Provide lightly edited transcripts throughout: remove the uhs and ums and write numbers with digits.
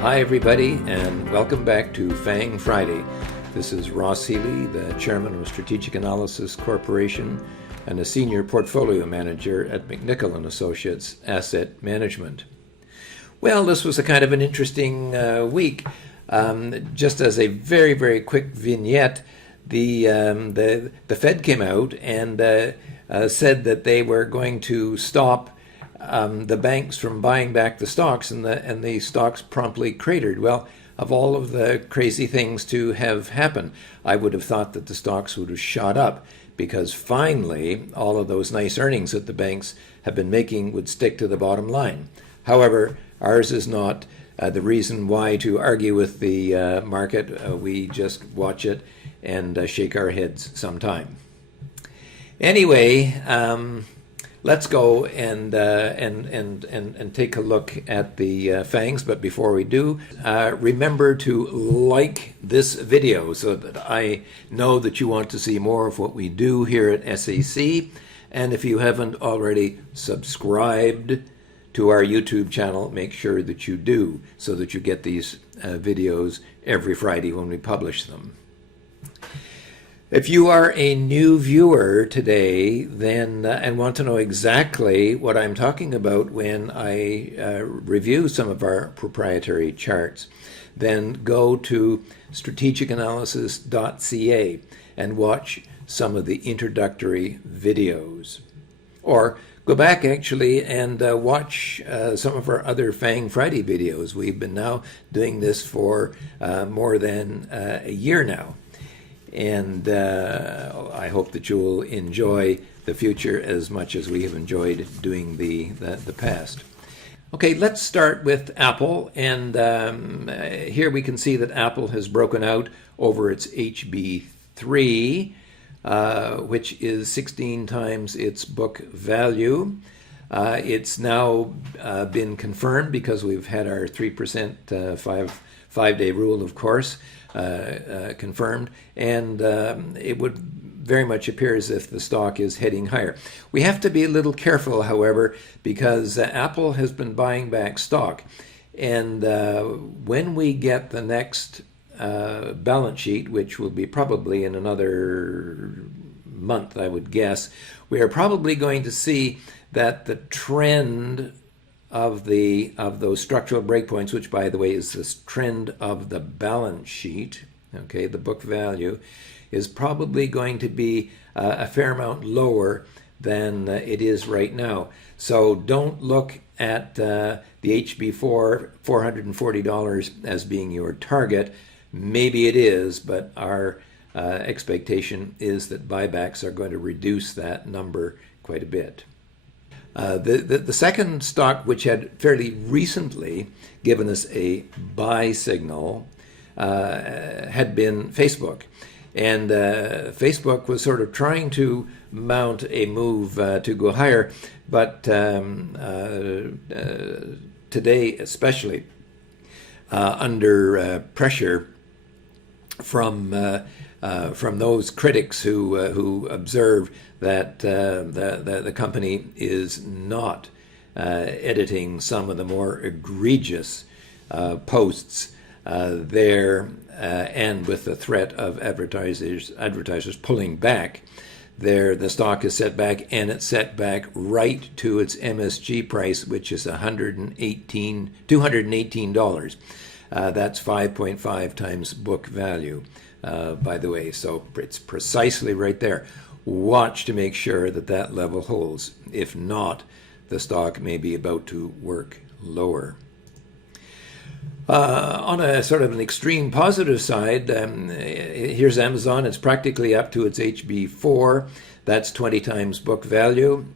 Hi everybody, and welcome back to FANG Friday. This is Ross Healy, the Chairman of Strategic Analysis Corporation and a Senior Portfolio Manager at McNichol & Associates Asset Management. Well, this was a kind of an interesting week. Just as a very, very quick vignette, the Fed came out and said that they were going to stop the banks from buying back the stocks, and the stocks promptly cratered. Well, of all of the crazy things to have happened, I would have thought that the stocks would have shot up, because finally all of those nice earnings that the banks have been making would stick to the bottom line. However, ours is not the reason why to argue with the market. We just watch it and shake our heads sometime. Anyway, let's go and take a look at the FANGs. But before we do, remember to like this video so that I know that you want to see more of what we do here at SAC. And if you haven't already subscribed to our YouTube channel, make sure that you do, so that you get these videos every Friday when we publish them. If you are a new viewer today, then and want to know exactly what I'm talking about when I review some of our proprietary charts, then go to strategicanalysis.ca and watch some of the introductory videos. Or go back actually and watch some of our other FANG Friday videos. We've been now doing this for more than a year now. And I hope that you'll enjoy the future as much as we have enjoyed doing the past. Okay, let's start with Apple. And here we can see that Apple has broken out over its HB3, which is 16 times its book value. It's now been confirmed because we've had our 3% five-day rule, of course, confirmed, and it would very much appear as if the stock is heading higher. We have to be a little careful, however, because Apple has been buying back stock, and when we get the next balance sheet, which will be probably in another month, I would guess, we are probably going to see that the trend of those structural breakpoints, which by the way is this trend of the balance sheet, okay, the book value, is probably going to be a fair amount lower than it is right now. So don't look at the HB4 $440 as being your target. Maybe it is, but our expectation is that buybacks are going to reduce that number quite a bit. The second stock, which had fairly recently given us a buy signal, had been Facebook. And Facebook was sort of trying to mount a move to go higher, but today especially, under pressure from those critics who observe that the company is not editing some of the more egregious posts there, and with the threat of advertisers pulling back, the stock is set back, and it's set back right to its MSG price, which is $218. That's 5.5 times book value, by the way. So it's precisely right there. Watch to make sure that that level holds. If not, the stock may be about to work lower. On a sort of an extreme positive side, here's Amazon. It's practically up to its HB4. That's 20 times book value.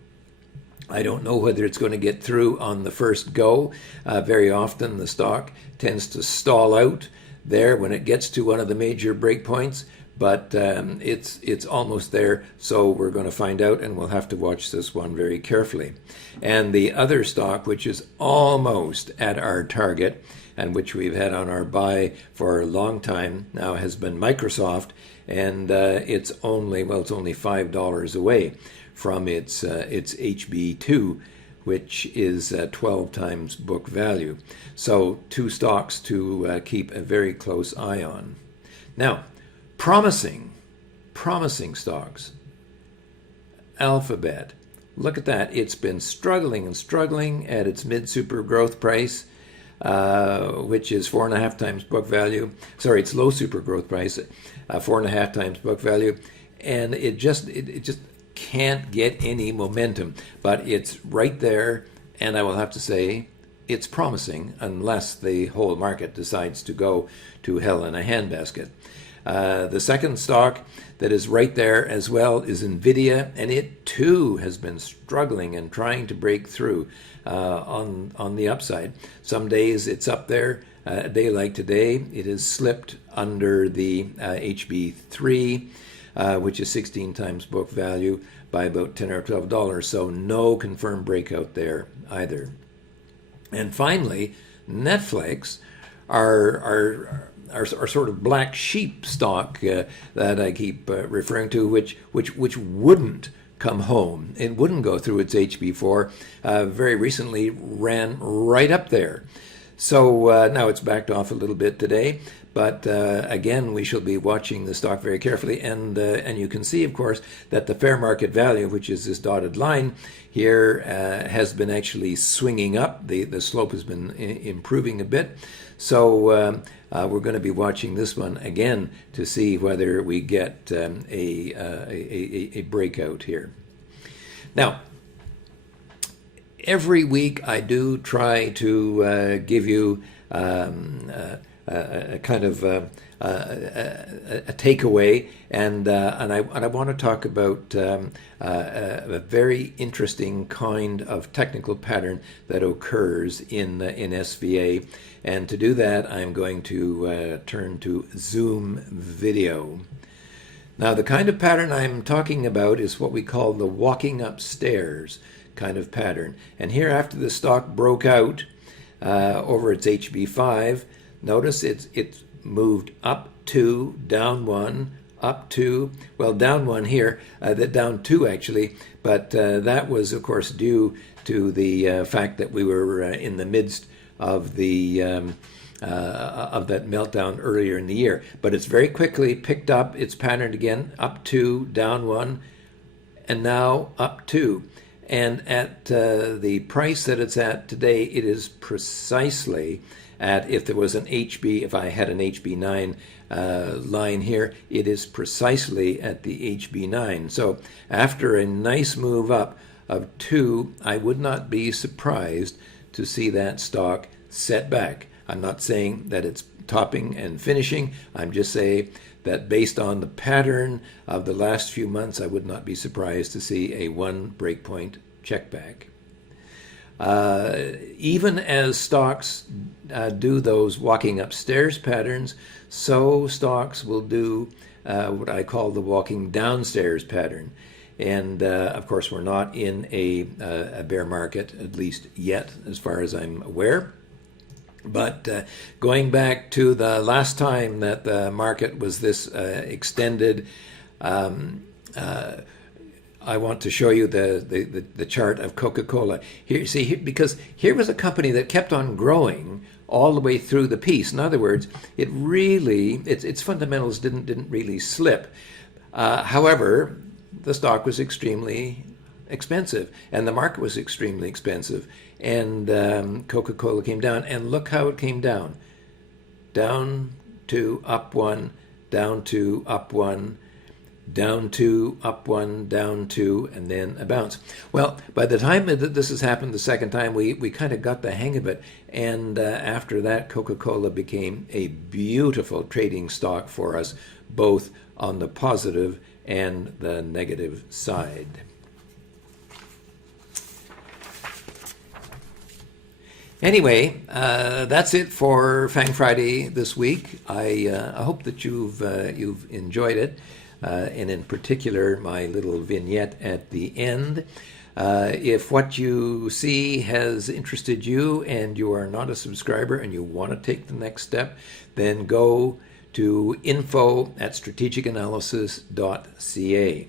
I don't know whether it's going to get through on the first go. Very often the stock tends to stall out there when it gets to one of the major breakpoints, but it's almost there, so we're going to find out, and we'll have to watch this one very carefully. And the other stock, which is almost at our target, and which we've had on our buy for a long time now, has been Microsoft, and it's only $5 away from its HB2, which is 12 times book value. So two stocks to keep a very close eye on. Now, promising stocks. Alphabet. Look at that. It's been struggling and struggling at its mid-super growth price, which is 4.5 times book value. Sorry, it's low super growth price, 4.5 times book value. And it just can't get any momentum. But it's right there, and I will have to say it's promising unless the whole market decides to go to hell in a handbasket. The second stock that is right there as well is NVIDIA, and it too has been struggling and trying to break through on the upside. Some days it's up there. A day like today, it has slipped under the HB3, which is 16 times book value, by about $10 or $12. So no confirmed breakout there either. And finally, Netflix, our sort of black sheep stock that I keep referring to, which wouldn't come home. It wouldn't go through its HB4. Very recently ran right up there. So now it's backed off a little bit today. But again, we shall be watching the stock very carefully. And you can see, of course, that the fair market value, which is this dotted line here, has been actually swinging up. The slope has been improving a bit. So we're going to be watching this one again to see whether we get a breakout here. Now, every week I do try to give you a kind of a takeaway, and I want to talk about a very interesting kind of technical pattern that occurs in SVA. And to do that, I'm going to turn to Zoom video. Now, the kind of pattern I'm talking about is what we call the walking upstairs kind of pattern. And here, after the stock broke out over its HB5, notice it's moved up 2, down 1, up 2, well, down 1 here, down 2 actually, but that was, of course, due to the fact that we were in the midst of the of that meltdown earlier in the year. But it's very quickly picked up its pattern again, up 2, down 1, and now up 2. And at the price that it's at today, it is precisely at, if there was an HB, if I had an HB9 line here, it is precisely at the HB9. So after a nice move up of 2, I would not be surprised to see that stock set back. I'm not saying that it's topping and finishing. I'm just saying that based on the pattern of the last few months, I would not be surprised to see a 1 breakpoint check back. Even as stocks do those walking upstairs patterns, so stocks will do what I call the walking downstairs pattern. And of course, we're not in a bear market, at least yet, as far as I'm aware. But going back to the last time that the market was this extended, I want to show you the chart of Coca-Cola. Here, see, because here was a company that kept on growing all the way through the piece. In other words, it really, its fundamentals didn't really slip. However, the stock was extremely expensive, and the market was extremely expensive, and Coca-Cola came down, and look how it came down. Down 2, up 1, down 2, up 1, down 2, up 1, down 2, and then a bounce. Well, by the time that this has happened the second time, we kind of got the hang of it, and after that, Coca-Cola became a beautiful trading stock for us, both on the positive and the negative side. Anyway, that's it for Fang Friday this week. I hope that you've enjoyed it, and in particular my little vignette at the end. If what you see has interested you and you are not a subscriber and you want to take the next step, then go to info@strategicanalysis.ca.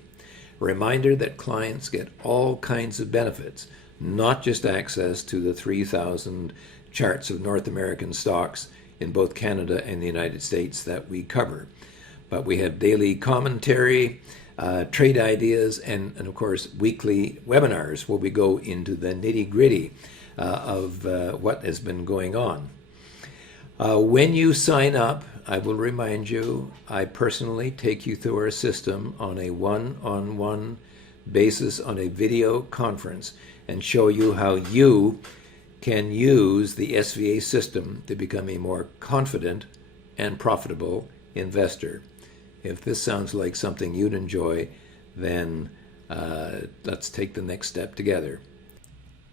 Reminder that clients get all kinds of benefits not just access to the 3,000 charts of North American stocks in both Canada and the United States that we cover, but we have daily commentary, trade ideas, and of course weekly webinars where we go into the nitty-gritty of what has been going on. When you sign up, I will remind you, I personally take you through our system on a one-on-one basis on a video conference and show you how you can use the SVA system to become a more confident and profitable investor. If this sounds like something you'd enjoy, then let's take the next step together.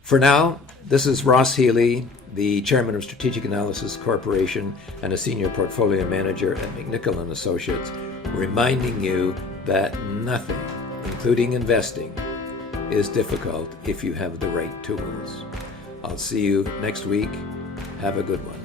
For now, this is Ross Healy, the chairman of Strategic Analysis Corporation and a senior portfolio manager at McNichol & Associates, reminding you that nothing, including investing, is difficult if you have the right tools. I'll see you next week. Have a good one.